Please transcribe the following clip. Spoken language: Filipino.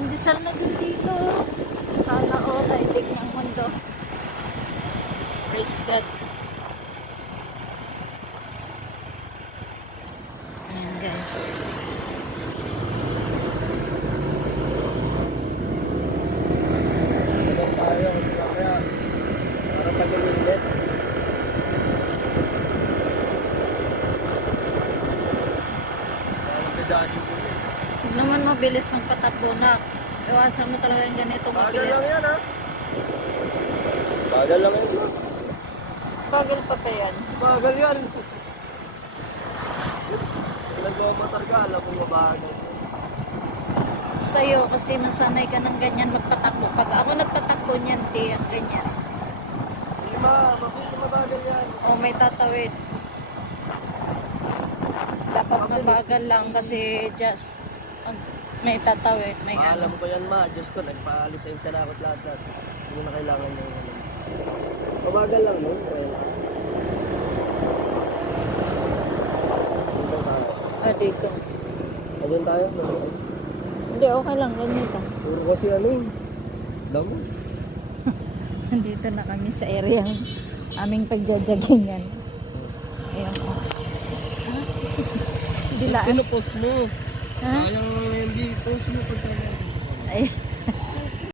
Pandesal na din dito. Sana all ay ng mundo. Praise God. Ayan guys. Magandang tayo. Kaya, parang pag-iinit. Parang kadagin ko yun. Huwag naman mabilis magpatakbo na. Iwasan mo talaga yung ganito Bagal mabilis. lang yan, ha? Bagal lang yan. Bagal pa pa yan. Bagal yan. Nagmamotor ka, alam mo mabagal. Sa'yo kasi masanay ka ng ganyan magpatakbo. Pag ako nagpatakbo niyan, tiyak ganyan. Hindi mabagal yan. O may tatawid. Dapat mabagal lang kasi just may tatawid, may Alam ko yan, ma. Diyos ko, nagpa-lisensya na ako lahat. Hindi na kailangan yung ano. Mabagal lang nun. dito. Ayun tayo. Hindi, okay lang, ganito. Puro kasi ano eh. Damo. Nandito na kami sa area aming pagjajagingan. Ayan o. Dilaan. Pinupost mo. Ha? Ayaw hindi post mo pagka. Ay.